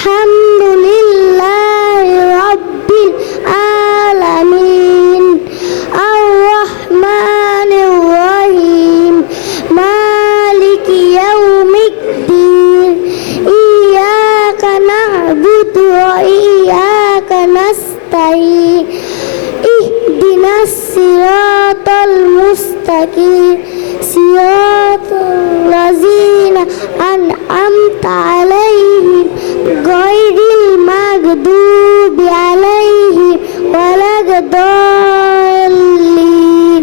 আলহামদুলিল্লাহি রাব্বিল আলামিন আর রহমানির রহিম মালিকি ইয়াউমিদ্দিন ইয়াকা না'বুদু ওয়া ইয়াকা নাস্তাঈন ইহদিনাস সিরাতাল মুস্তাকিম সিরাতাল লাযিনা আন'আমতা আলাইহিম গায়রিল মাগদুবি আলাইহিম ওয়ালাদ-দাল্লিন।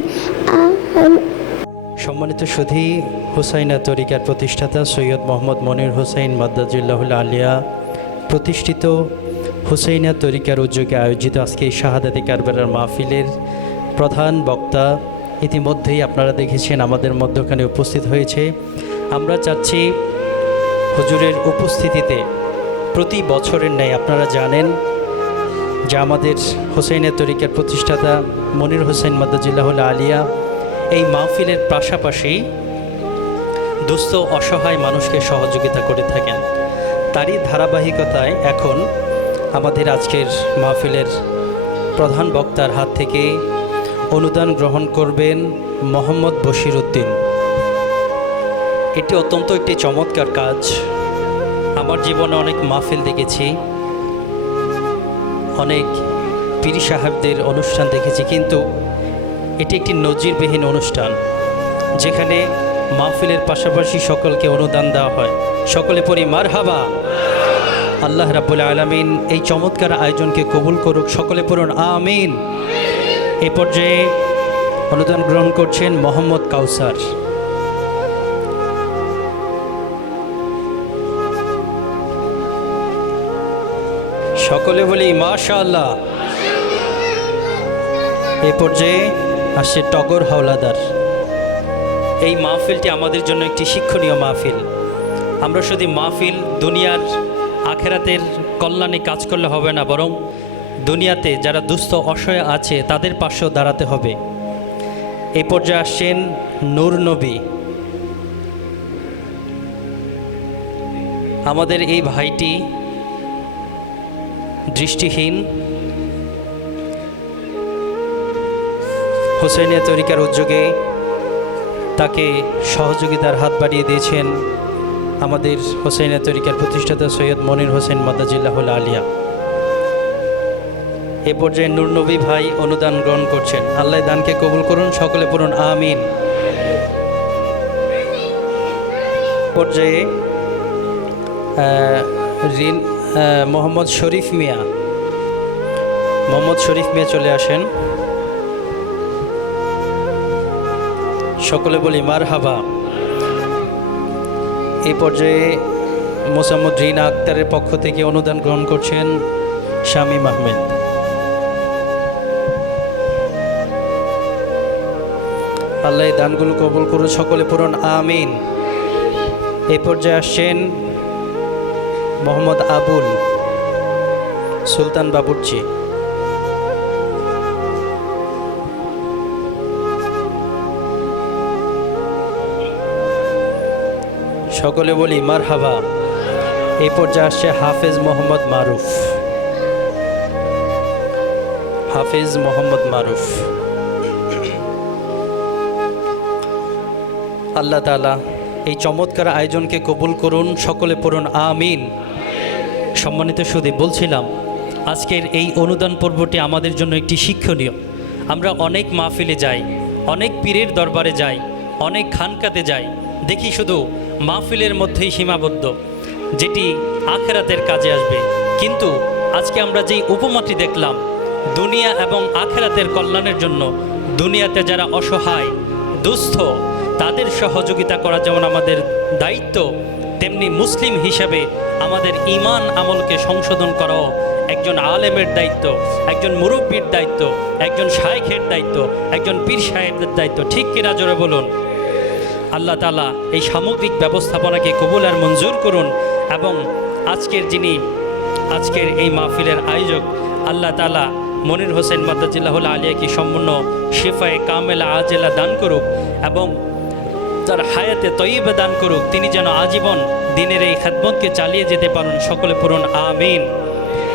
সম্মানিত সুধী, হুসাইনা তরিকার প্রতিষ্ঠাতা সৈয়দ মোহাম্মদ মনির হুসাইন মাদ্দাজিল্লাহুল আলিয়া প্রতিষ্ঠিত হুসাইনা তরিকার উদ্যোগে আয়োজিত আজকে এই শাহাদাতে কারবালার মাহফিলের প্রধান বক্তা ইতিমধ্যেই আপনারা দেখেছেন আমাদের মধ্যখানে উপস্থিত হয়েছে। আমরা চাচ্ছি হুজুরের উপস্থিতিতে প্রতি বছরের ন্যায় আপনারা জানেন যে আমাদের হুসাইনা তরিকার প্রতিষ্ঠাতা মনির হুসাইন মাদ্দাজিল্লাহুল আলিয়া এই মাহফিলের পাশাপাশি দুস্থ অসহায় মানুষকে সহযোগিতা করে থাকেন। তারই ধারাবাহিকতায় এখন আমাদের আজকের মাহফিলের প্রধান বক্তার হাত থেকে অনুদান গ্রহণ করবেন মোহাম্মদ বশির উদ্দিন। এটি অত্যন্ত একটি চমৎকার কাজ। আমার জীবনে অনেক মাহফিল দেখেছি, অনেক পীর সাহেবদের অনুষ্ঠান দেখেছি, কিন্তু এটি একটি নজিরবিহীন অনুষ্ঠান যেখানে মাহফিলের পাশাপাশি সকলকে অনুদান দেওয়া হয়। সকলে পড়ি মারহাবা। আল্লাহ রাব্বুল আলামিন এই চমৎকার আয়োজনকে কবুল করুক। সকলে পড়ুন আমিন। এই পর্যায়ে অনুদান গ্রহণ করছেন মোহাম্মদ কাউসার। সকলে বলি মাশাআল্লাহ। এই পর্যায়ে আসছে টগর হাওলাদার। এই মাহফিলটি আমাদের জন্য একটি শিক্ষণীয় মাহফিল। আমরা শুধু মাহফিল দুনিয়ার আখেরাতের কল্যাণে কাজ করলে হবে না, বরং দুনিয়াতে যারা দুস্থ অসহায় আছে তাদের পাশেও দাঁড়াতে হবে। এই পর্যায়ে আসছেন নূর নবী। আমাদের এই ভাইটি দৃষ্টিহীন, হুসাইনিয়া তরিকার উদ্যোগে তাকে সহযোগিতার হাত বাড়িয়ে দিয়েছেন আমাদের হুসাইনিয়া তরিকার প্রতিষ্ঠাতা সৈয়দ মনির হোসেন মাদ্দাজিল্লাহুল আলিয়া। এ পর্যায়ে নূর নবী ভাই অনুদান গ্রহণ করছেন। আল্লাহ দানকে কবুল করুন। সকলে পড়ুন আমিন। পর্যায়ে মোহাম্মদ শরীফ মিয়া চলে আসেন। সকলে বলি মারহাবা। এই পর্যায়ে মোসাম্মদ রিনা আক্তারের পক্ষ থেকে অনুদান গ্রহণ করছেন শামীম আহমেদ। আল্লাহ এই দানগুলো কবুল করুন। সকলে পড়ুন আমিন। এই পর্যায়ে আসছেন মোহাম্মদ আবুল সুলতান বাবুর্চি। সকলে বলি মারহাবা। এই পর্যায়ে আসছে হাফেজ মোহাম্মদ মারুফ। আল্লাহ তাআলা এই চমৎকার আয়োজনকে কবুল করুন। সকলে পড়ুন আমিন। সম্মানিত সুধী, বলছিলাম আজকের এই অনুদান পর্বটি আমাদের জন্য একটি শিক্ষণীয়। আমরা অনেক মাহফিলে যাই, অনেক পীরের দরবারে যাই, অনেক খানকাতে যাই, দেখি শুধু মাহফিলের মধ্যেই সীমাবদ্ধ, যেটি আখেরাতের কাজে আসবে। কিন্তু আজকে আমরা যেই উপমাটি দেখলাম, দুনিয়া এবং আখেরাতের কল্যাণের জন্য দুনিয়াতে যারা অসহায় দুস্থ তাদের সহযোগিতা করা যেমন আমাদের দায়িত্ব, তেমনি মুসলিম হিসাবে আমাদের ঈমান আমলকে সংশোধন করাও একজন আলেমের দায়িত্ব, একজন মুরব্বীর দায়িত্ব, একজন শায়েখের দায়িত্ব, একজন পীর সাহেবদের দায়িত্ব। ঠিক কিনা জোরে বলুন। আল্লাহ তাআলা এই সামগ্রিক ব্যবস্থাপনাকে কবুল আর মঞ্জুর করুন। এবং আজকের এই মাহফিলের আয়োজক আল্লাহ তাআলা মনির হোসেন মাদ্দাজিল্লাহুল আলিয়াকে সম্পূর্ণ শিফায়ে কামেলা আজেলা দান করুক এবং যার হায়াতে তৈয়বা দান করুক, তিনি যেন আজীবন দিনের এই খেদমতকে চালিয়ে যেতে পারেন। সকলে পড়ুন আমিন।